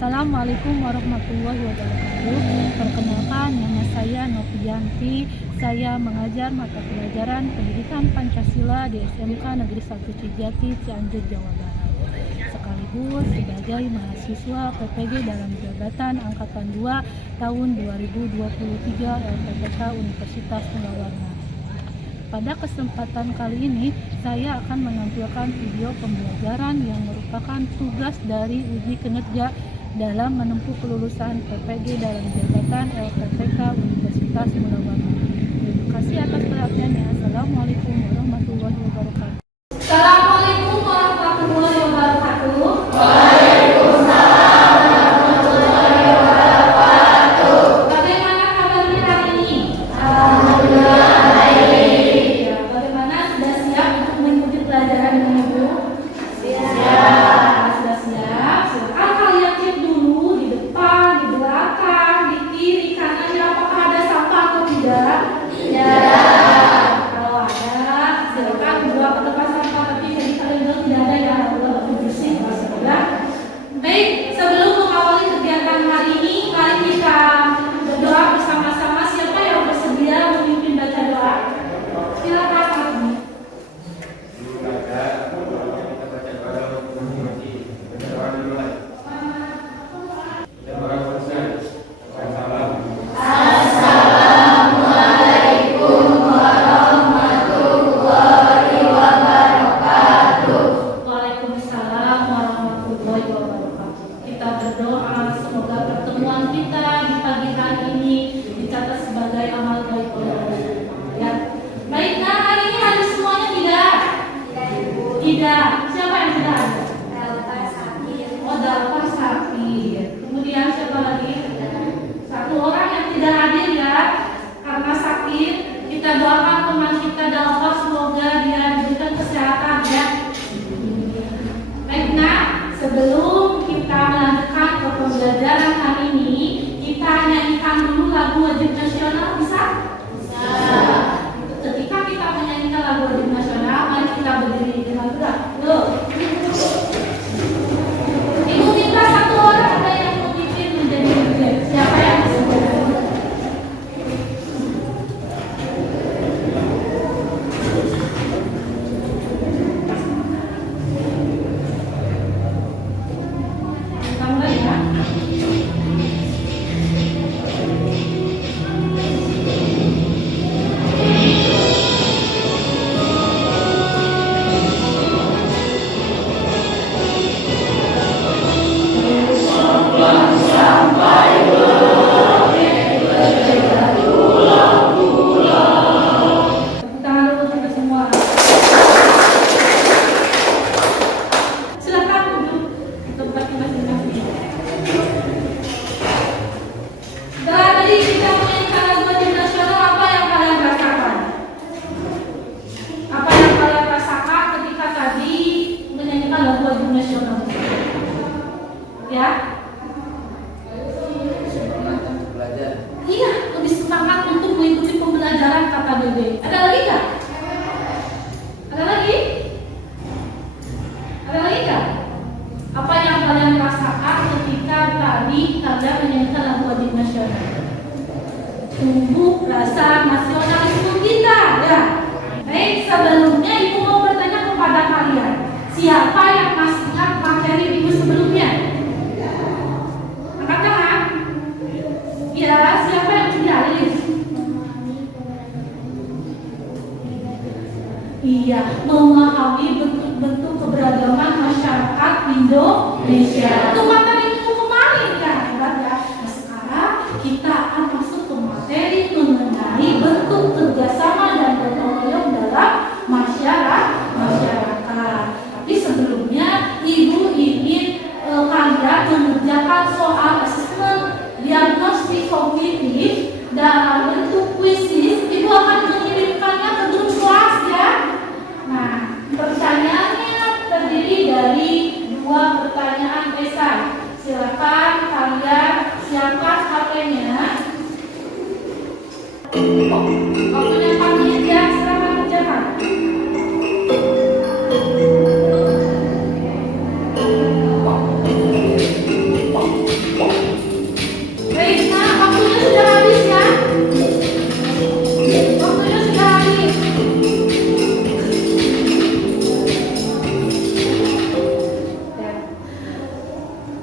Assalamualaikum warahmatullahi wabarakatuh. Perkenalkan, nama saya Novianti. Saya mengajar mata pelajaran Pendidikan Pancasila di SMK Negeri 1 Cijati, Cianjur, Jawa Barat. Sekaligus sebagai mahasiswa PPG dalam jabatan Angkatan 2 tahun 2023 LPPK Universitas Tenggawarna. Pada kesempatan kali ini, saya akan menampilkan video pembelajaran yang merupakan tugas dari uji kinerja dalam menempuh kelulusan PPG dalam jabatan LPPK Universitas Tenggawarna. Terima kasih atas perhatiannya. Assalamualaikum warahmatullahi wabarakatuh. Assalamualaikum warahmatullahi wabarakatuh. Waalaikumsalam warahmatullahi wabarakatuh. Bagaimana kabarnya hari ini? Alhamdulillah baik. Ya, bagaimana sudah siap untuk mengikuti pelajaran dengan Ibu? Siap. Sudah siap. Silakan kalian cek dulu di depan, di belakang, di kiri, kanannya apakah ada sampah atau tidak? Tidak. Kalau ada, silakan buang ke tempat sampah. Tapi jadi kalian bilang tidak ada, ya Allah lebih bersih. Alhamdulillah. Baik, sebelum mengawali kegiatan hari ini, mari kita berdoa bersama-sama. Siapa yang bersedia memimpin baca doa? Silakan. Assalamualaikum warahmatullahi wabarakatuh. Waalaikumsalam warahmatullahi wabarakatuh. Kita berdoa semoga pertemuan kita di pagi hari ini dicatat sebagai amal baik oleh Allah. Ya. Baik, nah hari ini ada semuanya tidak? Tidak. Siapa yang tidak ada? Oh, Dalfa sakit. Kemudian siapa lagi? Satu orang yang tidak hadir ya karena sakit. Kita doakan teman kita Dalfa semoga dia diberikan kesehatan ya. Baik, nah sebelum kita melanjutkan ke pembelajaran hari ini, kita nyanyikan dulu lagu wajib nasional, bisa? Ketika kita menyanyikan lagu wajib nasional, mari kita berdiri dengan gerak. Loh. Ibu minta satu orang ada yang memimpin menjadi leader. Siapa yang disebut? Tambah ya. Tepuk tangan dulu untuk semua. Silakan duduk di tempatnya masing-masing. Setelah tadi kita menyanyikan lagu wajib nasional, apa yang kalian rasakan? Apa yang kalian rasakan ketika tadi menyanyikan lagu wajib nasional? Ya? Iya, lebih semangat untuk mengikuti pembelajaran kata Bebe. Ada lagi nggak? Ada lagi? Ada lagi nggak? Apa yang kalian rasakan ketika tadi kalian menyanyikan lagu wajib nasional? Tumbuh rasa nasionalisme kita, ya. Baik, sebelumnya Ibu mau bertanya kepada kalian, siapa yang masih ingat materi Ibu sebelumnya? Angkat tangan. Ya, siapa yang tidak Liz? Iya, memahami bentuk-bentuk keberagaman masyarakat Indonesia. Itu materi itu kemarin kan, hebat ya. Nah, sekarang kita akan masuk ke materi mengenai bentuk kerjasama dan gotong royong dalam masyarakat. Tapi sebelumnya Ibu ingin kalian mengerjakan soal asesmen diagnostik kognitif dalam bentuk kuisis. Ibu akan mengirimkannya ke grup kelas ya. Nah, pertanyaannya terdiri dari 2 pertanyaan esai. Silakan kalian siapkan HP-nya. Waktunya 4 menit ya, silakan kerjakan.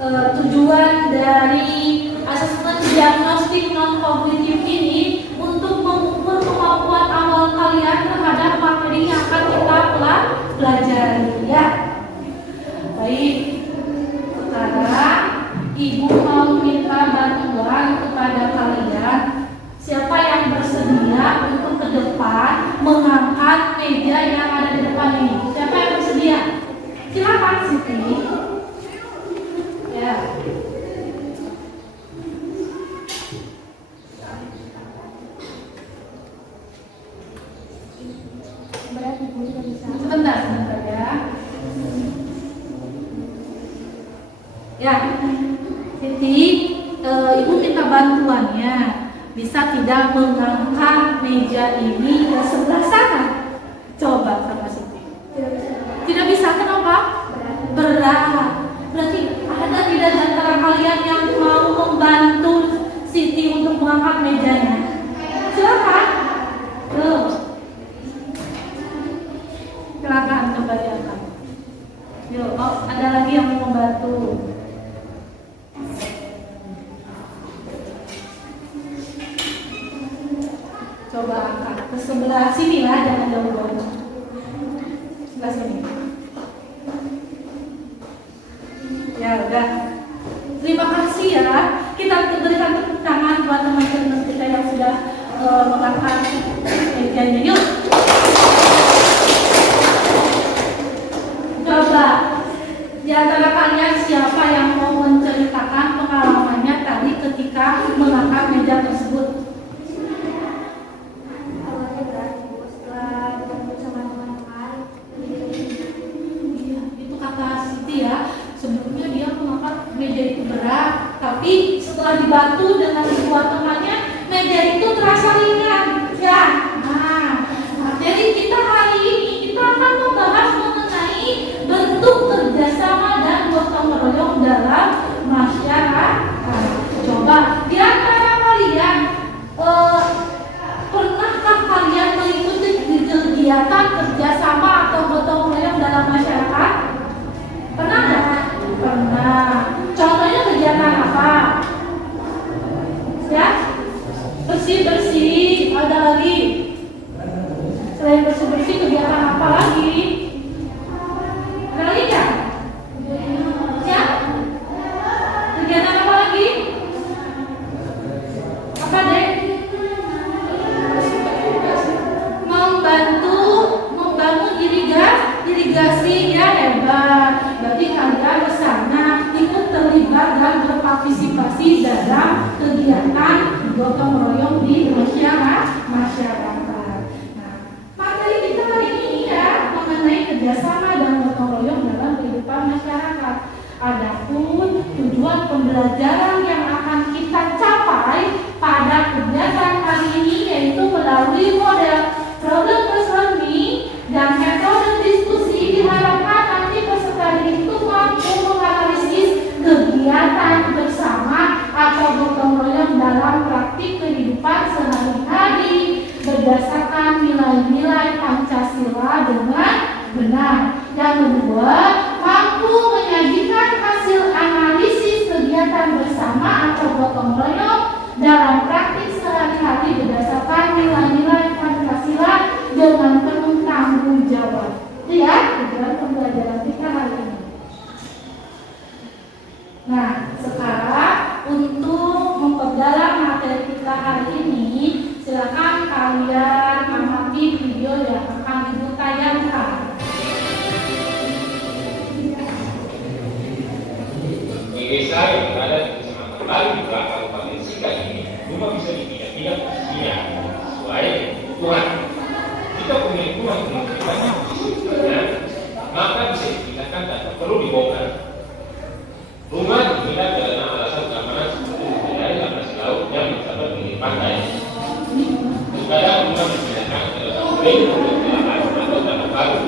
tujuan dari asesmen diagnostik non kognitif ini untuk mengukur kemampuan awal kalian terhadap materi yang akan kita pelajari ya. Baik, sekarang Ibu mau minta bantuan kepada kalian. Siapa yang bersedia untuk ke depan mengangkat meja yang ada di depan ini? Siapa yang bersedia? Silakan Siti. Ya. Sebentar ya. Ya, Siti, Ibu minta bantuannya. Bisa tidak mengangkat meja ini ke sebelah sana? Coba sama Siti. Tidak bisa, kenapa? Berat. Berarti ada tidak di antara kalian yang mau membantu Siti untuk mengangkat mejanya? Silakan. Tuh. Silakan coba diangkat. Yuk, oh, ada lagi yang mau membantu. Coba angkat ke sebelah sini lah, jangan jauh-jauh. Sebelah sini. Ya udah. Terima kasih ya. Kita berikan tepuk tangan buat teman-teman kita yang sudah mengangkat mejanya. Yuk. Coba di antara kalian siapa yang mau menceritakan pengalamannya tadi ketika mengangkat meja tersebut? Iya, itu kata Siti ya. Sebelumnya dia mengangkat meja itu berat, tapi setelah dibantu dengan dua temannya, meja itu terasa ringan. Ya, nah, materi kita hari ini kita akan membahas mengenai bentuk kerjasama dan gotong royong dalam masyarakat. Coba di antara kalian, pernahkah kalian mengikuti kegiatan kerjasama atau gotong royong dalam masyarakat? Pernah nggak? Pernah. Contohnya kegiatan apa? Ya, bersih-bersih. Ada lagi? Selain bersih-bersih, kegiatan apa lagi? Ada lagi nggak? Ya? Kegiatan apa lagi? Apa deh? Membangun irigasi ya, hebat. Berarti kalian ke sana ikut terlibat dan berpartisipasi dalam kegiatan gotong royong di masyarakat. Nah, materi kita hari ini ya mengenai kerjasama dan gotong royong dalam kehidupan masyarakat. Adapun tujuan pembelajaran yang akan kita capai pada kegiatan hari ini yaitu melalui model problem learning dan metode diskusi, diharapkan nanti peserta didik itu mampu menganalisis kegiatan bersama atau gotong royong dalam praktik kehidupan sehari-hari berdasarkan nilai-nilai Pancasila dengan benar. Yang kedua, mampu menyajikan hasil analisis kegiatan bersama atau gotong royong dalam praktik sehari-hari berdasarkan nilai-nilai Pancasila dengan penuh tanggung jawab. Ya, tujuan pembelajaran kita hari ini. Nah, sekarang untuk memperdalam materi kita hari ini, silakan kalian amati video yang akan Ibu tayangkan. Bagi saya yang berada di Kecamatan Bali, Kabupaten Sika ini, rumah bisa dipindah-pindah posisinya sesuai kebutuhan. Jika pemilik rumah memiliki banyak posisinya, maka bisa dipindahkan dan tak perlu dibongkar. Rumah dipindah karena alasan keamanan seperti menghindari abrasi laut yang mencapai pinggir pantai. Terkadang rumah dipindahkan ke dalam ring untuk dilakukan atau tanah baru.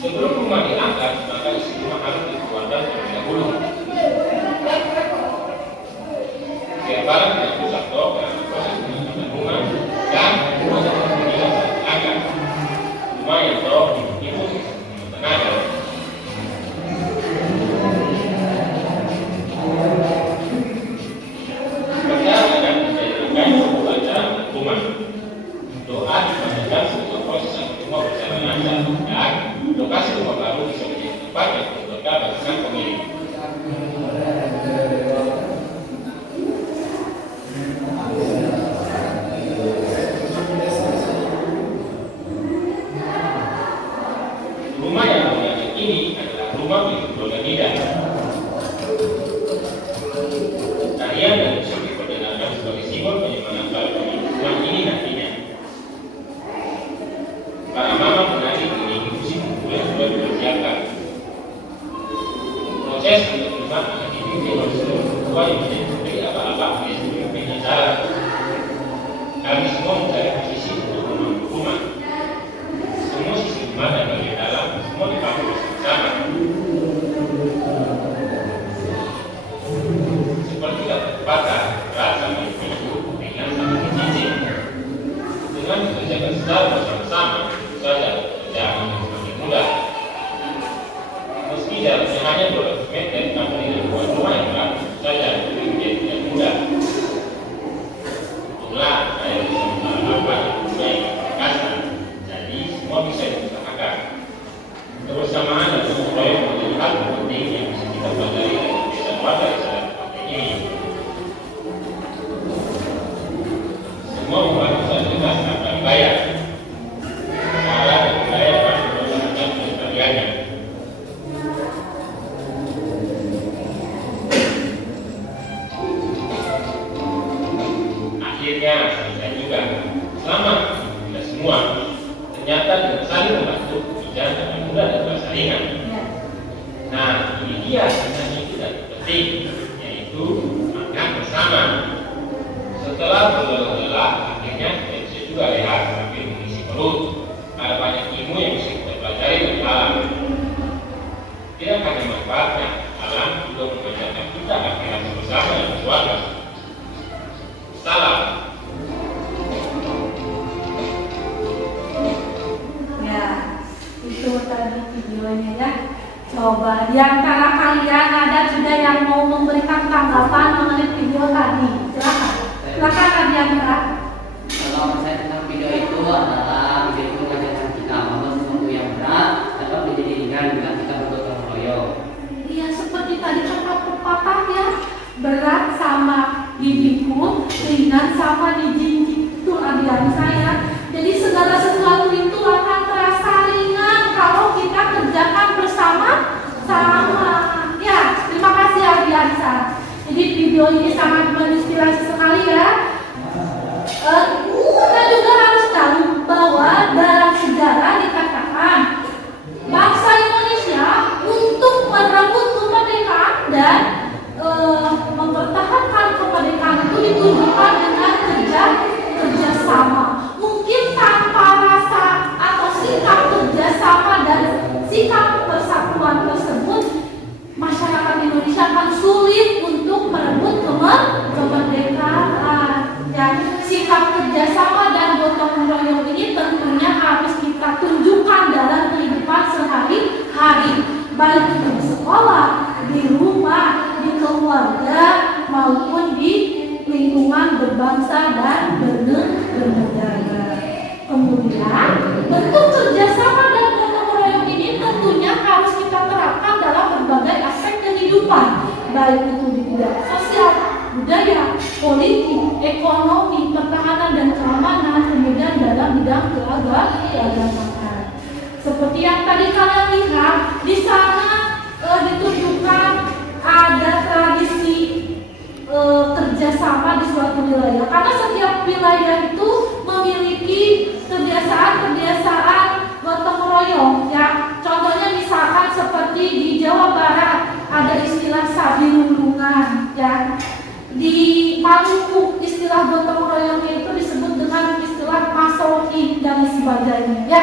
Sebelum rumah diangkat, maka isi rumah harus dikeluarkan terlebih dahulu. Barang tidak rusak toh karena proses pembentukan rumah dan rumah yang terpilihan agar rumah yang toh ibu tenaga. Perkara akan dijadikan sebuah acara rumah. Doa dipanjatkan untuk proses rumah berjalan lancar dan lokasi rumah baru bisa menjadi tempat yang berkah bagi sang pemilik. Rumah yang namanya ini adalah rumah milik keluarga Nida. Tarian dan musik diperdengarkan sebagai simbol penyemangat para pemilik rumah ini nantinya. Para mama menari ini musik mulai sudah dipersiapkan. Proses untuk rumah anak ini oleh seluruh ketua yang menjadi apa-apa oleh seluruh acara. Kami semua mencari posisi untuk membangun rumah. Semua sisi rumah dan bagian dalam semua dipakai bersama. Seperti ketepatan rasa milik dengan saling mencicip. Dengan mengerjakan secara bersama-sama, saja pekerjaan yang semakin mudah. Meski jaraknya hanya 200 meter, namun dengan buat rumah yang rapi saja menjadi tidak mudah. Untunglah saya bisa melakukan yang baik kasar. Jadi semua bisa diusahakan. Kebersamaan dan gotong royong menjadi hal penting yang bisa kita pelajari dari kebiasaan warga di dalam partai ini. Semua membantu saat jelas tanpa dibayar. Cara dan budaya pasti melaksanakan pelestariannya. Akhirnya selesai juga. Selamat kita semua. Ternyata dengan saling membantu pekerjaan akan mudah dan terasa ringan. Nah, ini dia yang itu dan penting, yaitu makan bersama. Setelah berlelah, akhirnya kita bisa juga rehat sambil mengisi perut. Ada banyak ilmu yang bisa kita pelajari dari alam. Tidak hanya manfaatnya, alam juga mengajarkan kita akhirat bersama dengan keluarga. Salam. Ya, itu tadi videonya ya. Coba di antara kalian ada juga yang mau memberikan tanggapan mengenai video tadi. Silakan. Silakan Adianra. Kalau saya tentang video itu adalah video itu mengajarkan kita bahwa sesuatu yang berat dapat menjadi ringan bila kita bergotong royong. Iya, seperti tadi kata pepatah ya, berat sama dipikul, ringan sama dijinjing. Itu adian saya. Jadi segala sesuatu itu akan terasa ringan kalau kita kerjakan bersama-sama. Ya, terima kasih Adiansa. Jadi video ini sangat menginspirasi sekali ya. Kita juga harus tahu bahwa dalam sejarah dikatakan bangsa Indonesia untuk merebut kemerdekaan dan mempertahankan kemerdekaan itu ditunjukkan dengan kerjasama. Mungkin tanpa rasa atau sikap kerjasama dan sikap persatuan tersebut, masyarakat Indonesia akan sulit untuk merebut kemerdekaan. Dan sikap kerjasama dan gotong royong ini tentunya harus kita tunjukkan dalam kehidupan sehari-hari, baik itu di sekolah, di rumah, di keluarga, maupun di lingkungan berbangsa dan bernegara. Kemudian, bentuk kerjasama dan gotong royong ini tentunya harus kita terapkan dalam berbagai aspek kehidupan, baik itu di bidang sosial, budaya, politik, ekonomi, pertahanan dan keamanan, kemudian dalam bidang keagamaan. Seperti yang tadi kalian lihat, di sana ditunjukkan ada tradisi kerjasama di suatu wilayah. Karena setiap wilayah itu memiliki kebiasaan-kebiasaan gotong royong. Ya, contohnya misalkan seperti di Jawa Barat ada istilah sabi lulungan. Ya, di Maluku istilah gotong royongnya itu disebut dengan istilah masoki dan sebagainya. Ya.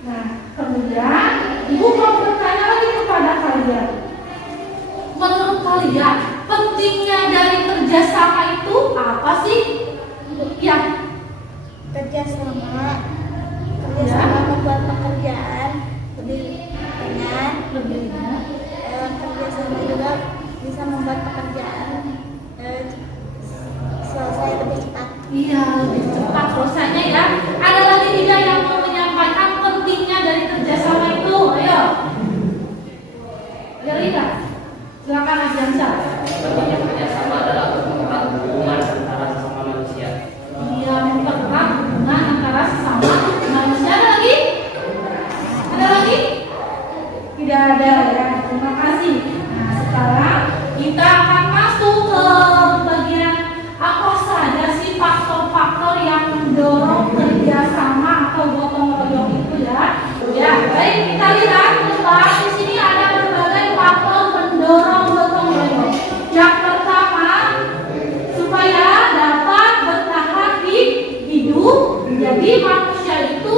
Nah, kemudian Ibu mau bertanya lagi kepada kalian. Menurut kalian, pentingnya dari kerjasama itu Iya, lebih cepat selesainya ya. Ada lagi tidak yang mau menyampaikan pentingnya dari kerjasama itu? Ayo. Ada tidak? Silakan Aziansyah. Pentingnya kerjasama adalah untuk mempererat hubungan antara sesama manusia. Dia mempererat hubungan antara sesama manusia. Ada lagi? Ada lagi? Tidak ada ya. Terima kasih. Nah, sekarang kita akan masuk ke bagian apa saja sih faktor-faktor yang mendorong kerjasama atau gotong royong itu ya. Ya, baik kita lihat teman di sini ada berbagai faktor mendorong gotong royong. Yang pertama, supaya dapat bertahan hidup, jadi manusia itu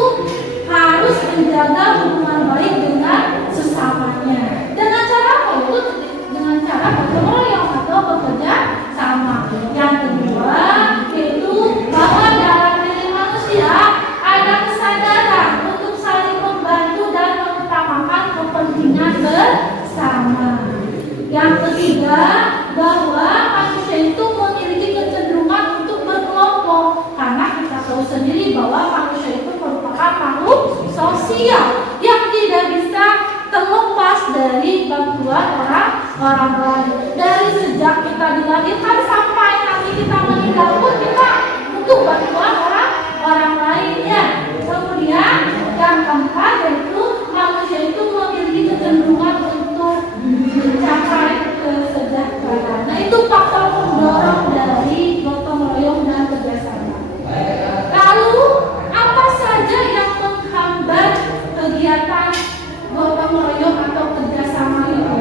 harus menjaga hubungan baik dengan sesamanya. Dengan cara apa itu? Dengan cara gotong royong atau bekerja sama. Yang kedua, yaitu bahwa dalam diri manusia ada kesadaran untuk saling membantu dan mengutamakan kepentingan bersama. Yang ketiga, bahwa manusia itu memiliki kecenderungan untuk berkelompok, karena kita tahu sendiri bahwa manusia itu merupakan makhluk sosial yang tidak bisa terlepas dari bantuan orang lain. Dari sejak kita dilahirkan sampai nanti kita meninggal pun kita butuh bantuan orang lainnya. Kemudian yang keempat yaitu manusia itu memiliki kecenderungan untuk mencapai kesejahteraan. Nah, itu faktor pendorong dari gotong royong dan kerjasama. Lalu apa saja yang menghambat kegiatan gotong royong atau kerjasama itu?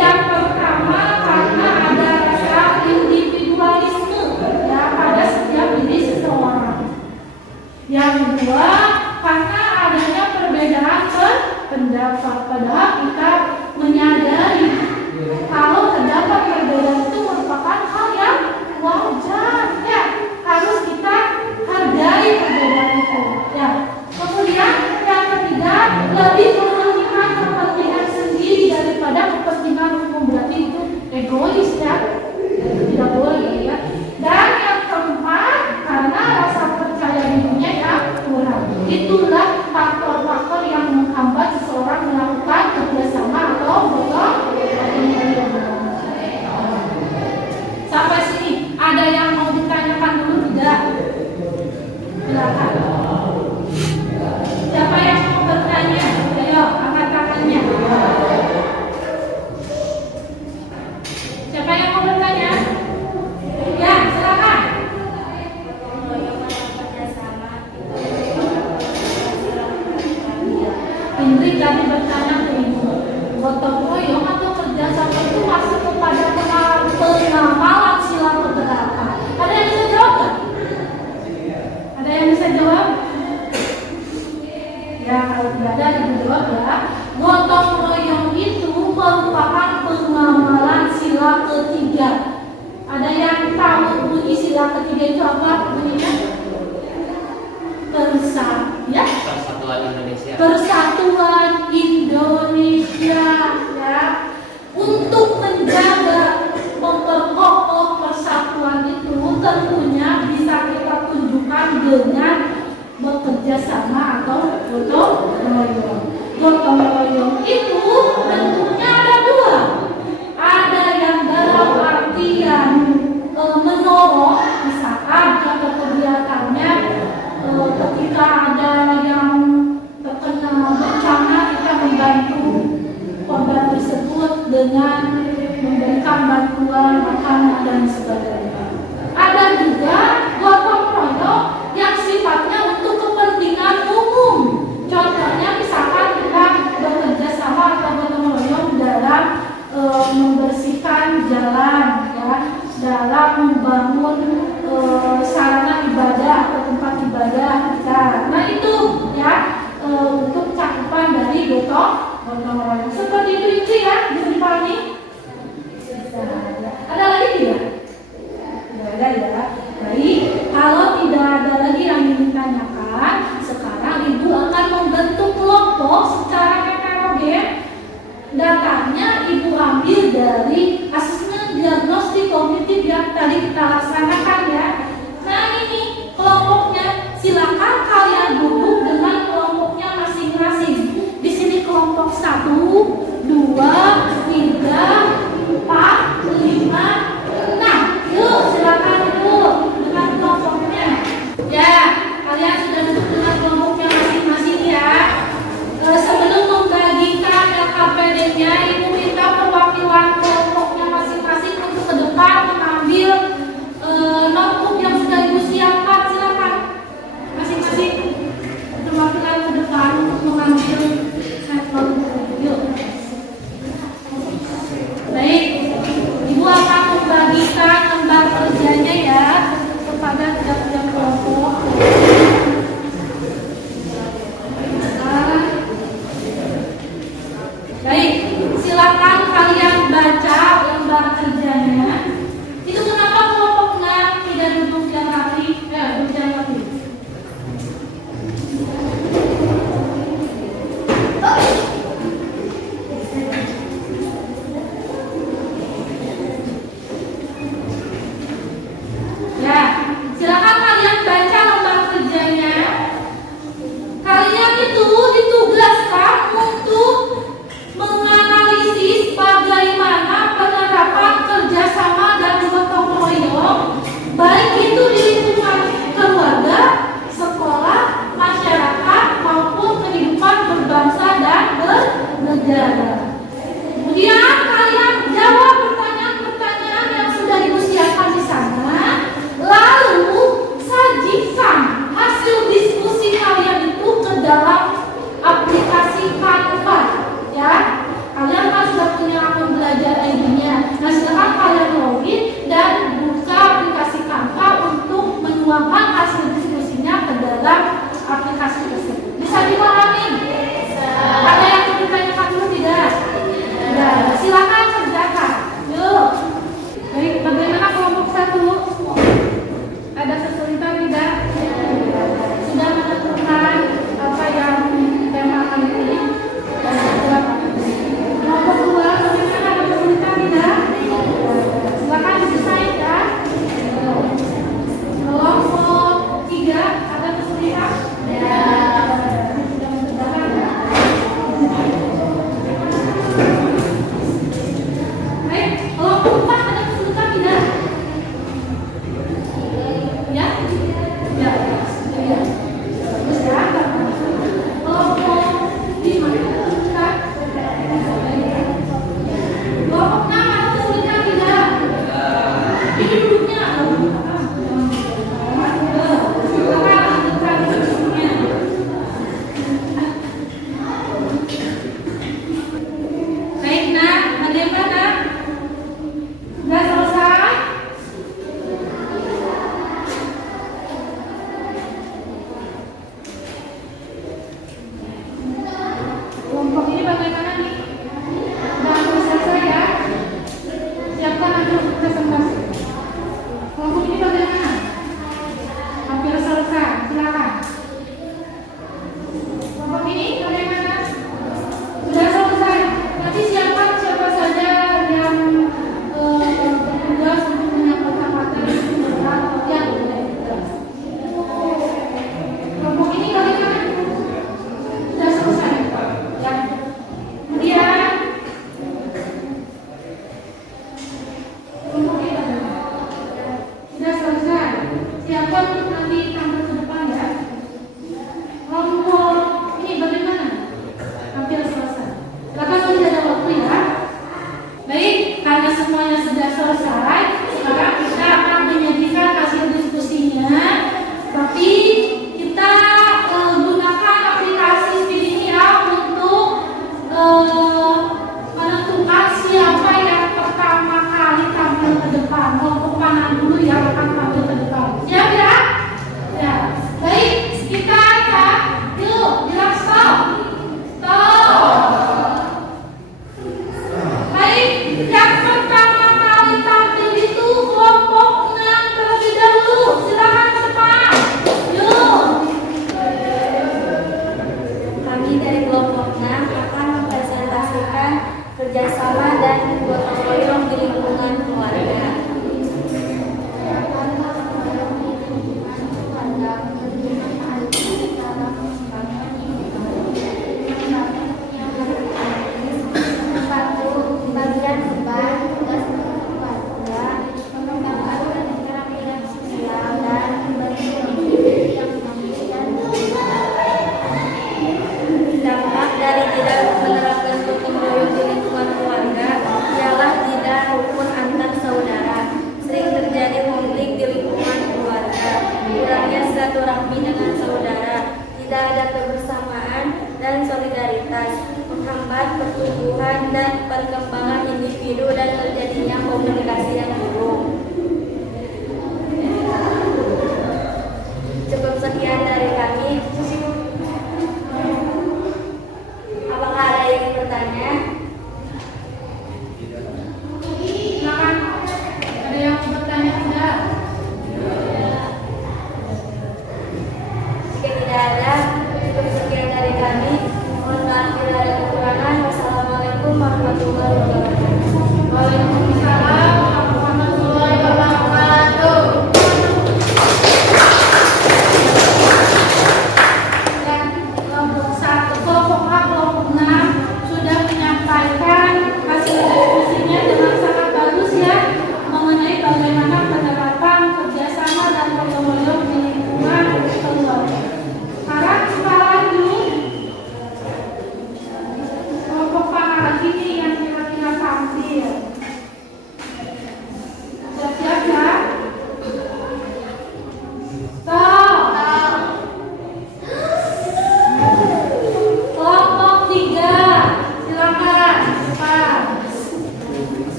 Yang pertama, karena ada rasa individualisme ya pada setiap diri seseorang. Yang kedua, karena adanya perbedaan pendapat. Padahal kita menyadari kalau terdapat perbedaan itu merupakan hal yang wajar ya, harus kita hargai perbedaan itu ya. Kemudian yang ketiga, lebih mementingkan kepentingan sendiri daripada kepentingan umum, berarti itu egois ya, tidak boleh ya. Dan yang keempat, karena rasa percaya dirinya yang kurang. Itulah faktor-faktor yang menghambat seseorang melakukan kerjasama atau gotong royong. Sampai sini ada yang mau ditanyakan dulu tidak? Silakan. Siapa yang mau bertanya? Ayo, angkat tangannya. Siapa yang mau bertanya? Ya, silakan. Indri tadi bertanya ke ibu, gotong royong atau kerjasama itu masuk kepada pengamalan sila keberapa? Ada yang bisa jawab nggak? Ada yang bisa jawab? Ya, kalau tidak ada ibu jawab ya. Gotong royong itu merupakan pengamalan sila ketiga. Ada yang tahu bunyi sila ketiga itu apa bunyinya? Ya? Persatuan Indonesia. Persatuan Indonesia ya. Untuk menjaga memperkokoh persatuan itu tentunya bisa kita tunjukkan dengan bekerja sama atau gotong royong. Gotong royong itu bentuknya ada dua. Ada yang dalam artian menolong, misalkan contoh kegiatannya ketika ada yang terkena bencana kita membantu korban tersebut dengan memberikan bantuan makanan dan sebagainya. Ada juga gotong royong yang sifatnya untuk kepentingan umum. Contohnya misalkan kita bekerja sama atau gotong royong dalam membersihkan jalan ya, dalam membangun sarana ibadah atau tempat ibadah kita. Nah itu ya untuk cakupan dari gotong royong. Seperti itu ya, bisa dipahami? Ada lagi tidak? Tidak ada ya. Baik, kalau tidak ada lagi yang ingin ditanyakan, sekarang ibu akan membentuk kelompok secara heterogen. Datanya ibu ambil dari asesmen diagnostik kognitif yang tadi kita laksanakan ya. Nah ini ada yang kelompok. Baik, silakan kalian baca lembar kerjanya. Itu kenapa kelompok 6 tidak duduk yang rapi? Duduk yang rapi. Ya, silakan kalian baca lembar kerjanya. Kalian itu ditugaskan untuk menganalisis bagaimana penerapan kerjasama dan gotong royong, baik itu di lingkungan keluarga, sekolah, masyarakat, maupun kehidupan berbangsa dan bernegara. Kemudian kalian jawab pertanyaan-pertanyaan yang sudah disiapkan di sana, lalu sajikan hasil diskusi kalian itu ke dalam aplikasi Canva. Ya, kalian kan sudah punya akun belajar ID-nya. Nah, silakan kalian login dan buka aplikasi Canva untuk menuangkan hasil diskusinya ke dalam aplikasi tersebut. Bisa dipahami? Ada yang ingin ditanyakan dulu tidak? Tidak. Silakan kerjakan. Yuk. Baik, bagaimana kelompok 1? Ada kesulitan tidak? Sudah menentukan apa yang tema akan dipilih? Kelompok 2, bagaimana, ada kesulitan tidak? Silakan diselesaikan ya. Kelompok 3, ada kesulitan? Sudah mengerjakan ya? Baik, kelompok 4 ada kesulitan tidak? Ya? Ya. Ya. Bagus ya. Kelompok 5 kan? Kelompok 6 ada kesulitan tidak? Ini duduknya. Silakan lanjutkan diskusinya. Baik, nah, bagaimana? Sudah selesai? Kelompok ini bagaimana nih? Sudah hampir selesai ya? Siapkan nanti untuk presentasi. Kelompok ini bagaimana? Hampir selesai, silakan. Kelompok ini bagaimana? Sudah selesai. Nanti siapkan siapa saja yang bertugas untuk menyampaikan materi tentang yang kelompok ini bagaimana? Sudah selesai. Ya. Kemudian kelompok ini bagaimana? Sudah selesai. Siapkan untuk nanti tampil ke depan ya. Kelompok ini bagaimana? Hampir selesai. Silakan sudah ada waktu ya. Baik, karena semuanya sudah selesai, sekarang kita akan menyajikan hasil diskusinya. Tapi kita gunakan aplikasi Vidinea untuk menentukan siapa yang pertama kali tampil ke depan. Kelompok mana dulu yang akan tampil ke depan? Siap ya? Ya. Baik, kita akan yuk, bilang stop. Stop. Baik, yang pertama kali tampil itu kelompok 6 terlebih dahulu. Silakan cepat. Yuk. Kami dari kelompok 6 akan mempresentasikan kerjasama dan gotong royong di lingkungan keluarga. Satu, bagian beban tugas keluarga, mengembangkan keterampilan sosial dan membagi yang dan dampak dari tidak menerapkan gotong royong di lingkungan keluarga ialah tidak rukun antar saudara, sering terjadi konflik di lingkungan keluarga, kurangnya silaturahmi dengan saudara, tidak ada kebersamaan dan solidaritas, menghambat pertumbuhan dan perkembangan individu dan terjadinya komunikasi yang buruk.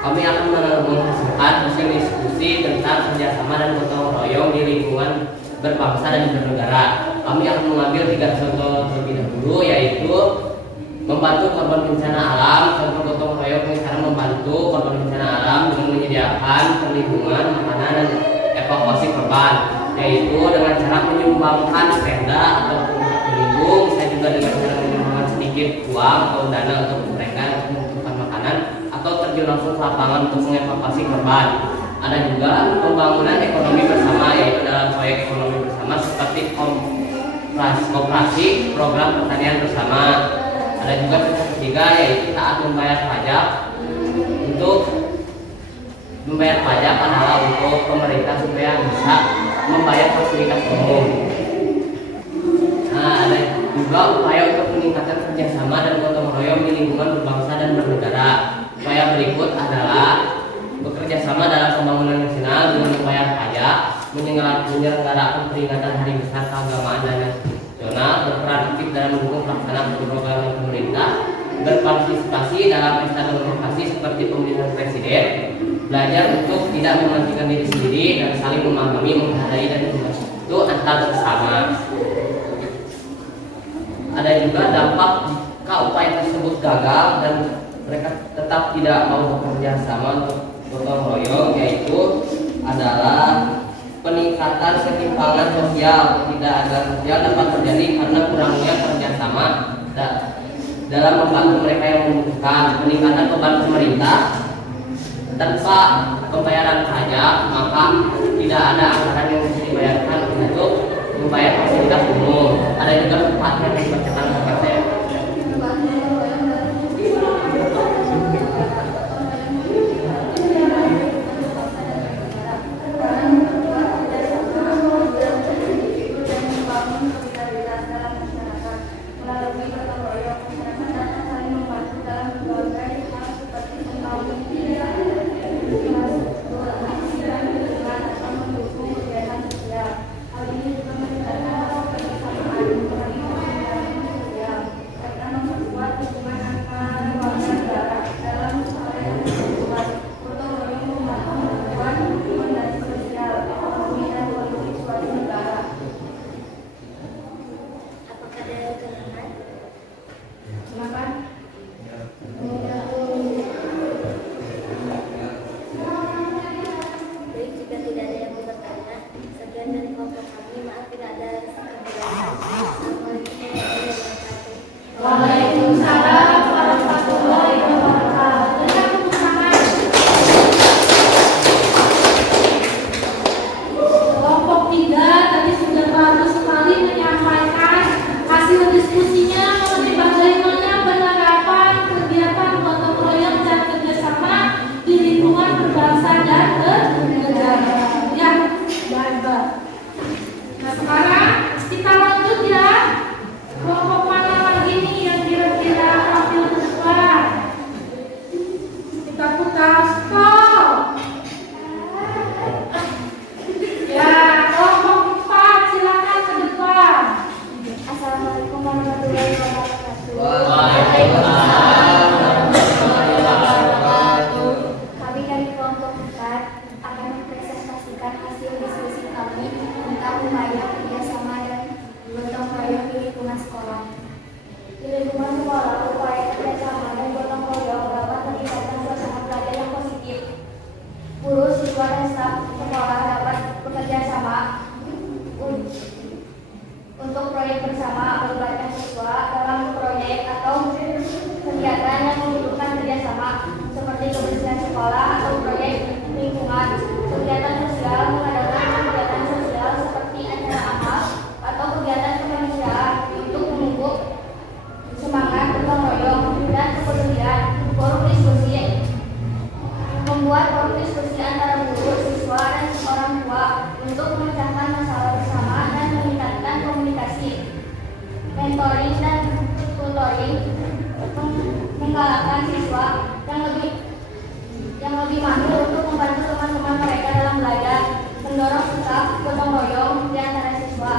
kami akan menghasilkan hasil diskusi tentang kerjasama dan gotong royong di lingkungan berbangsa dan bernegara. Kami akan mengambil 3 contoh terlebih dahulu, yaitu membantu korban bencana alam. Contoh gotong royong dengan cara membantu korban bencana alam dengan menyediakan perlindungan, makanan, dan evakuasi korban, yaitu dengan cara menyumbangkan tenda atau pelindung. Saya juga dengan cara menyumbangkan sedikit uang atau dana untuk mereka untuk membutuhkan makanan, atau terjun langsung ke lapangan untuk mengevakuasi korban. Ada juga pembangunan ekonomi bersama, yaitu dalam proyek ekonomi bersama seperti koperasi program pertanian bersama. Ada juga contoh ketiga, yaitu taat membayar pajak. Untuk membayar pajak adalah untuk pemerintah supaya bisa membayar fasilitas umum. Nah, ada juga upaya untuk meningkatkan kerjasama dan gotong royong di lingkungan berbangsa dan bernegara. Upaya berikut adalah bekerja sama dalam pembangunan nasional dengan membayar pajak, menyelenggarakan peringatan hari besar keagamaan dan nasional, berperan aktif dalam mendukung pelaksanaan program pemerintah, berpartisipasi dalam pesta demokrasi seperti pemilihan presiden, belajar untuk tidak mementingkan diri sendiri dan saling memahami, menghargai dan membantu antar sesama. Ada juga dampak jika upaya tersebut gagal dan mereka tetap tidak mau bekerja sama untuk gotong royong, yaitu adalah peningkatan ketimpangan sosial. Tidak ada sosial dapat terjadi karena kurangnya kerjasama dalam membantu mereka yang membutuhkan. Peningkatan beban pemerintah tanpa pembayaran pajak, maka tidak ada anggaran yang bisa dibayarkan untuk membayar fasilitas umum. Ada juga tempatnya yang dibacakan kepada saya. Waalaikumsalam warahmatullahi wabarakatuh. Dengan tepuk tangan. Kelompok 3 tadi sudah bagus sekali menyampaikan hasil diskusinya mengenai bagaimana penerapan kegiatan gotong royong dan kerjasama di lingkungan berbangsa dan bernegara. Ya, baik. Nah, sekarang kita lanjut ya. Kelompok mana lagi nih yang kira-kira tampil ke depan? Kita putar stop. Ya, kelompok 4 silakan ke depan. Assalamualaikum warahmatullahi wabarakatuh. Waalaikumsalam warahmatullahi wabarakatuh. Kami dari kelompok 4 akan mempresentasikan hasil diskusi kami tentang upaya kerjasama dan gotong royong di lingkungan sekolah. Di lingkungan sekolah, upaya kerjasama dan gotong royong dapat meningkatkan suasana belajar yang positif. Guru, siswa, dan staf sekolah dapat bekerja sama untuk proyek bersama atau melibatkan siswa dalam proyek atau kegiatan yang membutuhkan kerjasama seperti kebersihan sekolah atau proyek lingkungan. Kegiatan sosial mengadakan kegiatan sosial seperti acara amal atau kegiatan kemanusiaan untuk memupuk semangat gotong royong dan kepedulian. Forum diskusi membuat forum diskusi antara guru, siswa, dan orang tua untuk memecahkan masalah bersama dan meningkatkan komunikasi. Mentoring dan tutoring menggalakkan siswa yang lebih mampu untuk membantu teman-teman mereka dalam belajar, mendorong staf gotong royong di antara siswa.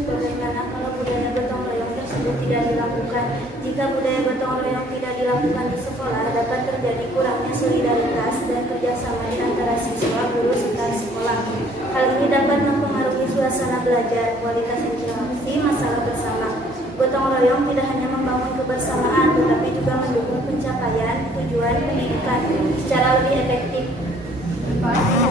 Bagaimana kalau budaya gotong royong tersebut tidak dilakukan. Jika budaya gotong royong tidak dilakukan di sekolah, dapat terjadi kurangnya solidaritas dan kerjasama di antara siswa, guru, serta sekolah. Hal ini dapat mempengaruhi suasana belajar, kualitas interaksi, masalah bersama. Gotong royong tidak hanya membangun kebersamaan, tetapi juga mendukung pencapaian tujuan pendidikan secara lebih efektif. Manfaat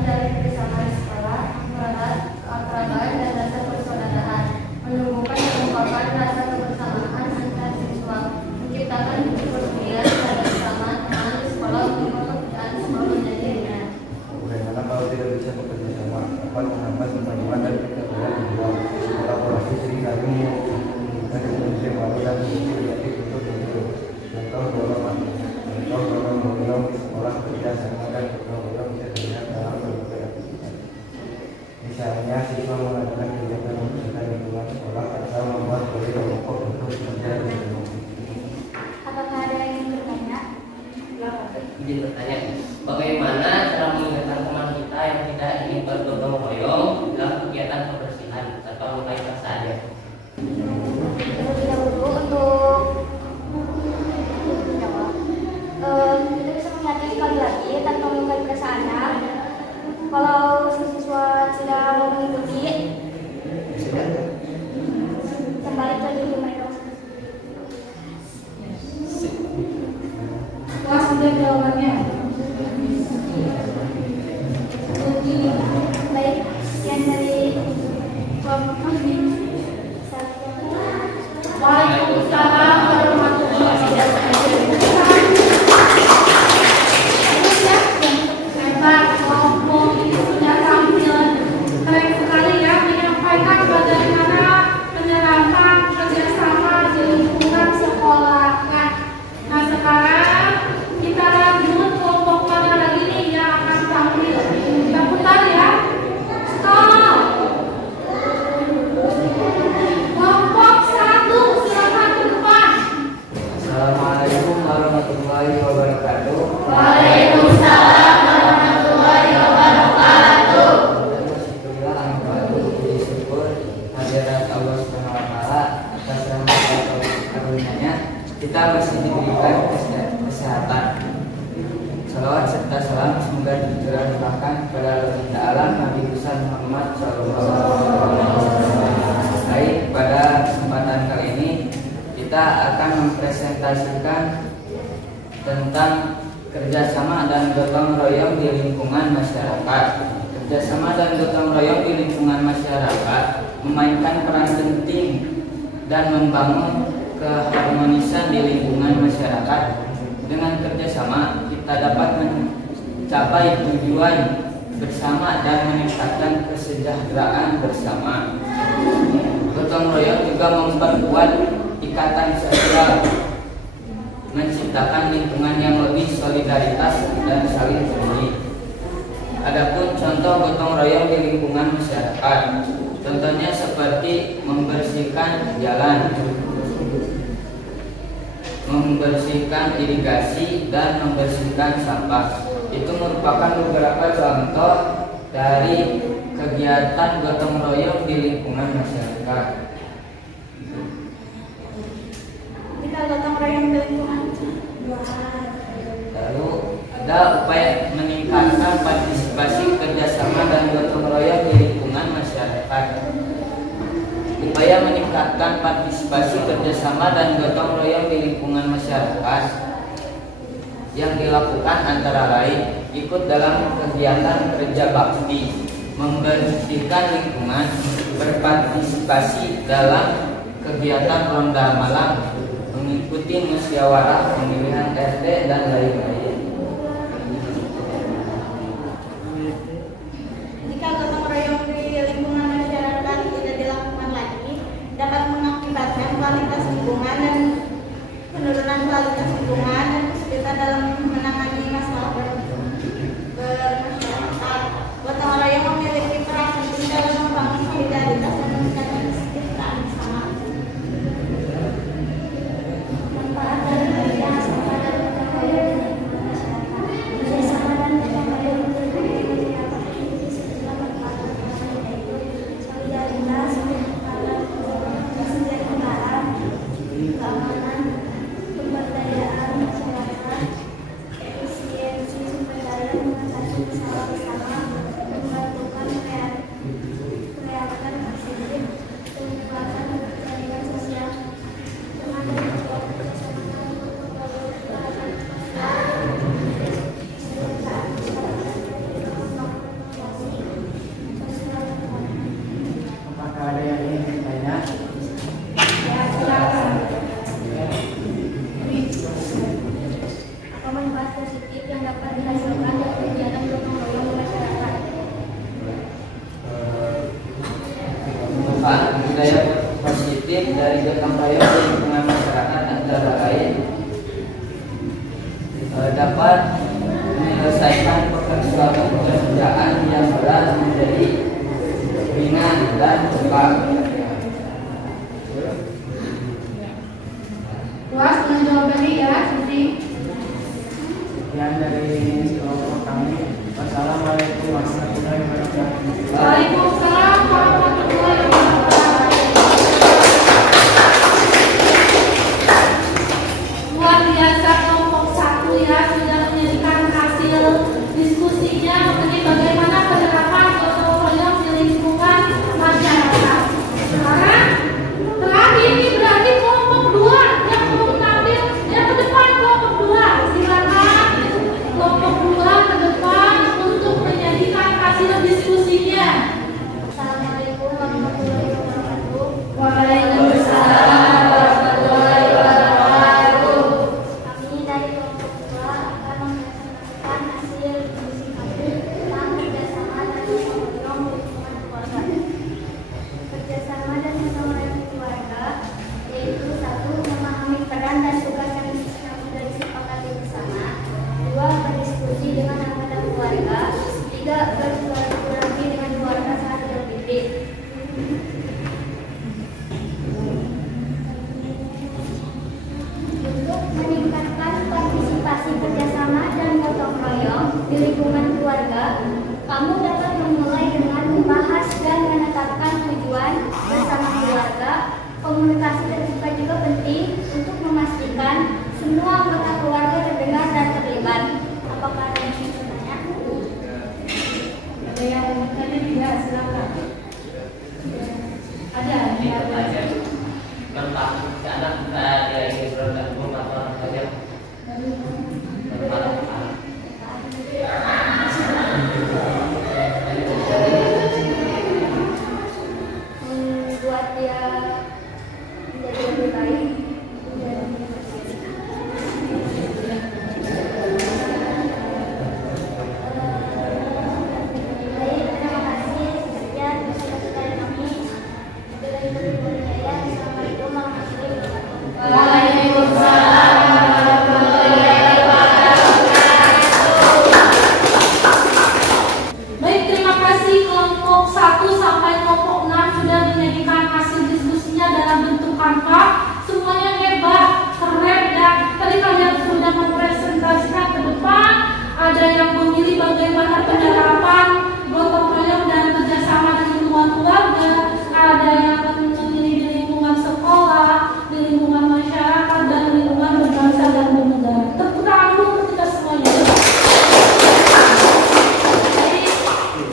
dari bersama sekolah, kekeluargaan dan rasa persaudaraan, menumbuhkan dan mengungkapkan rasa kebersamaan antar siswa, menciptakan kepercayaan bersama teman sekolah untuk pekerjaan sekolah menjadi ringan. Bagaimana kalau tidak bisa bekerja sama, dapat menambah kemajuan dan keterbukaan individual. Kolaborasi seringkali membutuhkan teknologi baru dan kreatif untuk hidup. Contoh dorong royong di sekolah, kerja sama dan gotong royong bisa terlihat dalam berbagai aktivitas. Misalnya, siswa mengadakan kegiatan membersihkan lingkungan sekolah atau membuat proyek kelompok untuk bekerja di rumah. Apakah ada yang ingin bertanya? Izin bertanya, bagaimana cara mengingatkan teman kita yang tidak ingin bergotong royong dalam kegiatan kebersihan atau menaikkan saja? Terlebih dahulu untuk menjawab, kita bisa mengingatkan sekali lagi tanpa melukai perasaannya. Kalau siswa tidak mau mengikuti, kembali ke diri mereka. Wah, sudah jawabannya. Baik, sekian dari kelompok kami. Waalaikumsalam warahmatullahi wabarakatuh. Hebat, kelompok ini punya tampilan keren sekali ya, menyampaikan bagaimana menerapkan kerjasama di lingkungan sekolah. Nah sekarang kita lanjut kelompok mana lagi nih yang akan tampil. Kita putar ya. Stop. Kelompok 1 silakan ke depan. Assalamualaikum warahmatullahi wabarakatuh. Waalaikumsalam warahmatullahi wabarakatuh. Syukurlah alhamdulillah, puji syukur hadirat Allah Subhanahu wa taala atas rahmat dan karunia-Nya kita masih diberikan kesehatan. Salawat serta salam semoga dicurahkan kepada baginda alam Nabi besar Muhammad SAW. Baik, pada kesempatan kali ini kita akan mempresentasikan tentang kerjasama dan gotong royong di lingkungan masyarakat. Kerjasama dan gotong royong di lingkungan masyarakat memainkan peran penting dan membangun keharmonisan di lingkungan masyarakat. Dengan kerjasama kita dapat mencapai tujuan bersama dan meningkatkan kesejahteraan bersama. Gotong royong juga memperkuat ikatan sosial, menciptakan lingkungan yang lebih solidaritas dan saling peduli. Adapun contoh gotong royong di lingkungan masyarakat, contohnya seperti membersihkan jalan, membersihkan irigasi, dan membersihkan sampah. Itu merupakan beberapa contoh dari kegiatan gotong royong di lingkungan masyarakat. Jika gotong royong di lingkungan, Lalu ada upaya meningkatkan partisipasi kerjasama dan gotong royong di lingkungan masyarakat. Upaya meningkatkan partisipasi kerjasama dan gotong royong di lingkungan masyarakat yang dilakukan antara lain ikut dalam kegiatan kerja bakti, membersihkan lingkungan, berpartisipasi dalam kegiatan ronda malam, mengikuti musyawarah pemilihan RT dan lain-lain. jika gotong royong di lingkungan masyarakat tidak dilakukan lagi, dapat mengakibatkan kualitas lingkungan dan penurunan kualitas lingkungan dan kesulitan dalam menangani masalah bermasyarakat. Gotong royong memiliki peran penting dalam membangun solidaritas dan meningkatkan kesejahteraan bersama. Manfaat dari kerjasama dan gotong royong di lingkungan masyarakat. Kerjasama dan gotong royong di lingkungan masyarakat memiliki sejumlah manfaat, yaitu solidaritas, kekeluargaan, budaya positif dari gotong royong di lingkungan masyarakat antara lain dapat menyelesaikan suatu pekerjaan yang berat menjadi ringan dan cepat. Puas dengan jawabannya ya, Siti? Yang dari kelompok kami. Wassalamualaikum warahmatullahi wabarakatuh. Waalaikumsalam warahmatullahi wabarakatuh. Luar biasa kelompok 1 ya, sudah menjadikan hasil diskusinya mengenai bagaimana penerapan gotong royong di lingkungan masyarakat. Sekarang terakhir ini berarti kelompok 2 yang belum tampil, yang ke depan kelompok 2. Silakan kelompok 2 ke depan untuk menyajikan hasil diskusinya. Assalamualaikum warahmatullahi wabarakatuh. Waalaikumsalam warahmatullahi wabarakatuh. Kami dari kelompok 2 akan mempresentasikan hasil diskusi kami tentang kerjasama dan gotong royong di lingkungan keluarga. Kerjasama dan gotong royong di keluarga yaitu 1. Memahami peran dan tugas yang sudah disepakati bersama. 2. Berdiskusi dengan anggota keluarga. 3. Bersilaturahmi dengan keluarga saat Idul Fitri. Untuk meningkatkan partisipasi kerjasama dan gotong royong di lingkungan keluarga, kamu dapat memulai dengan membahas dan menetapkan tujuan bersama keluarga. Komunikasi terbuka juga penting untuk memastikan semua anggota keluarga terdengar dan terlibat. Apakah ada yang ingin bertanya? Ada yang bertanya tidak? Silakan. Ada yang bertanya. Tentang anak kita yang ingin bergabung atau saja Membuat dia menjadi lebih baik. Baik, terima kasih. Sekian saudara-saudara kami. Bila itu dipercaya, Assalamualaikum warahmatullahi wabarakatuh. Waalaikumsalam warahmatullahi wabarakatuh. Baik, terima kasih kelompok 1 sampai kelompok 6 sudah menyajikan hasil diskusinya dalam bentuk angka. Semuanya hebat, keren ya. Tadi kalian sudah mempresentasikan ke depan. Ada yang memilih bagaimana penerapan gotong royong dan kerjasama di lingkungan keluarga. Ada yang memilih di lingkungan sekolah, di lingkungan masyarakat, dan di lingkungan berbangsa dan bernegara. Tepuk tangan dulu untuk kita semuanya.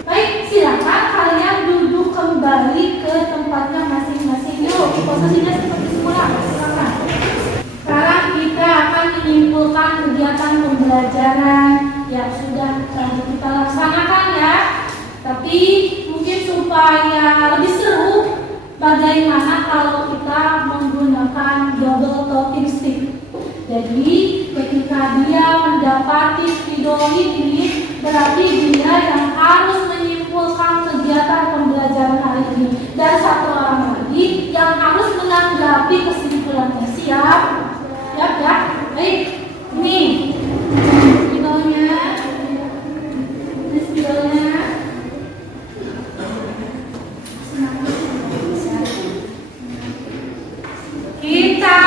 Baik, silakan kalian duduk kembali ke tempatnya masing-masing. Yuk, posisinya seperti semula. Silakan. Sekarang kita akan menyimpulkan kegiatan pembelajaran yang sudah kita laksanakan ya. Tapi mungkin supaya lebih seru, bagaimana kalau kita menggunakan double talking stick. Jadi ketika dia mendapati spidol ini, berarti dia yang harus menyimpulkan kegiatan pembelajaran hari ini. Dan satu orang lagi yang harus menanggapi kesimpulannya. Siap? Siap ya? Baik, ini spidolnya. Ini spidolnya. Kita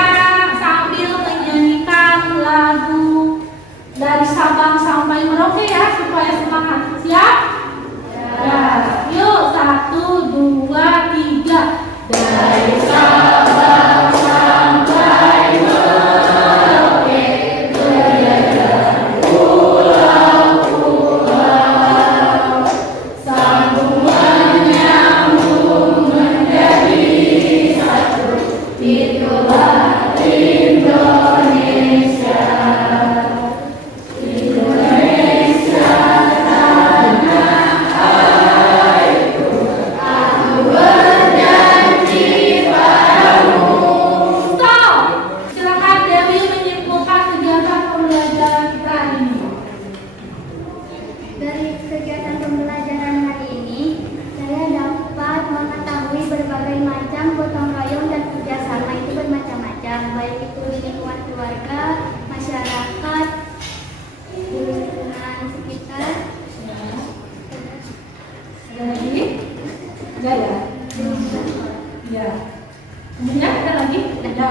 sambil menyanyikan lagu dari Sabang sampai Merauke ya, supaya semangat. Siap? Ya. Yuk, 1, 2, 3. Kemudian ada lagi? Ada.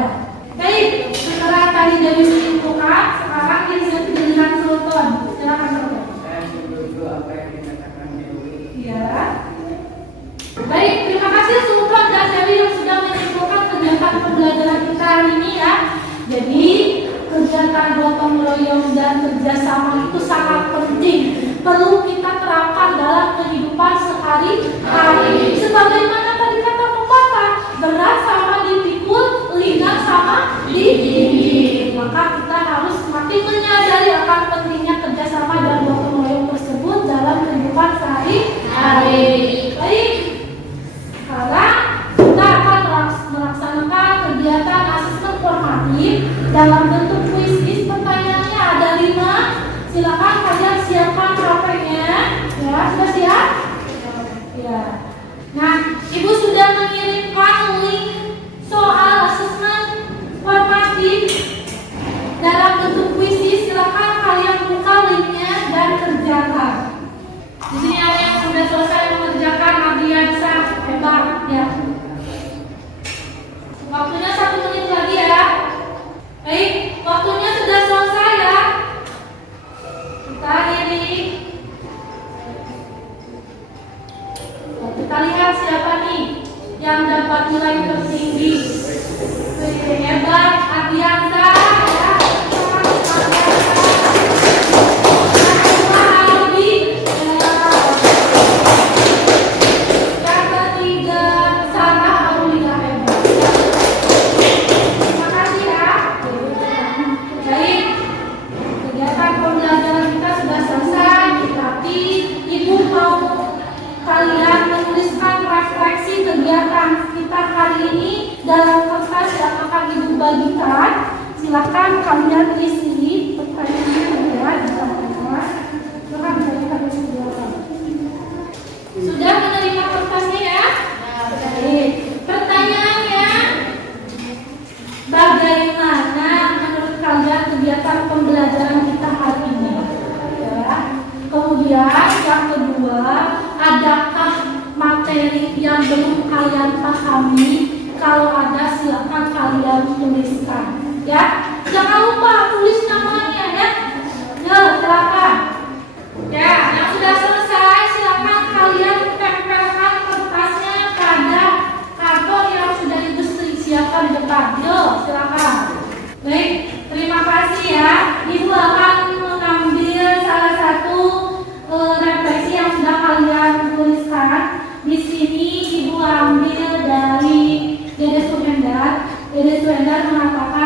Baik, setelah tadi dari menentukan, sekarang diisi dengan Sultan. Silakan Sultan. Saya setuju apa yang dikatakan Dewi. Ya. Baik, terima kasih Sultan dan Dewi yang sudah menyimpulkan kegiatan pembelajaran kita hari ini ya. Jadi kegiatan gotong royong dan kerjasama itu sangat penting, perlu kita terapkan dalam kehidupan sehari-hari. Sebagaimana tadi kata pepatah, berat sama dipikul, ringan sama digigit. Maka kita harus semakin menyadari akan pentingnya kerjasama dan gotong royong tersebut dalam kehidupan sehari-hari. Baik, sekarang kita akan melaksanakan kegiatan asesmen formatif dalam bentuk kuis. Pertanyaannya ada 5. Silakan kalian siapkan HP-nya. Ya, sudah siap? Ya. Nah, Ibu sudah mengirimkan link soal asesmen formatif dalam bentuk kuis. Silakan kalian buka linknya dan kerjakan. Di sini ada yang sudah selesai mengerjakan, Adriansa, hebat ya. Waktunya 1 menit lagi ya. Baik, waktunya sudah selesai ya. Kita akhiri. Nah, kita lihat siapa nih yang dapat nilai tertinggi. Hebat, Adriansa ya. Kalian menuliskan refleksi kegiatan kita hari ini dalam kertas yang akan Ibu bagikan. Silakan kalian isi pertanyaannya ya di kertas. Silakan bagikan di belakang. Sudah menerima kertasnya ya? Baik. Pertanyaannya, bagaimana menurut kalian kegiatan pembelajaran kita hari ini? Ya. Kemudian yang kedua, adakah materi yang belum kalian pahami? Kalau ada silakan kalian tuliskan ya. Jangan lupa tulis namanya ya. Ya, silakan. Ya, yang sudah selesai silakan kalian tempelkan kertasnya pada karton yang sudah Ibu siapkan di depan. Yo, silakan. Baik, terima kasih ya. Ibu akan mengambil salah satu refleksi yang sudah kalian tuliskan. Di sini Ibu ambil dari Dede Suhendar. Dede Suhendar mengatakan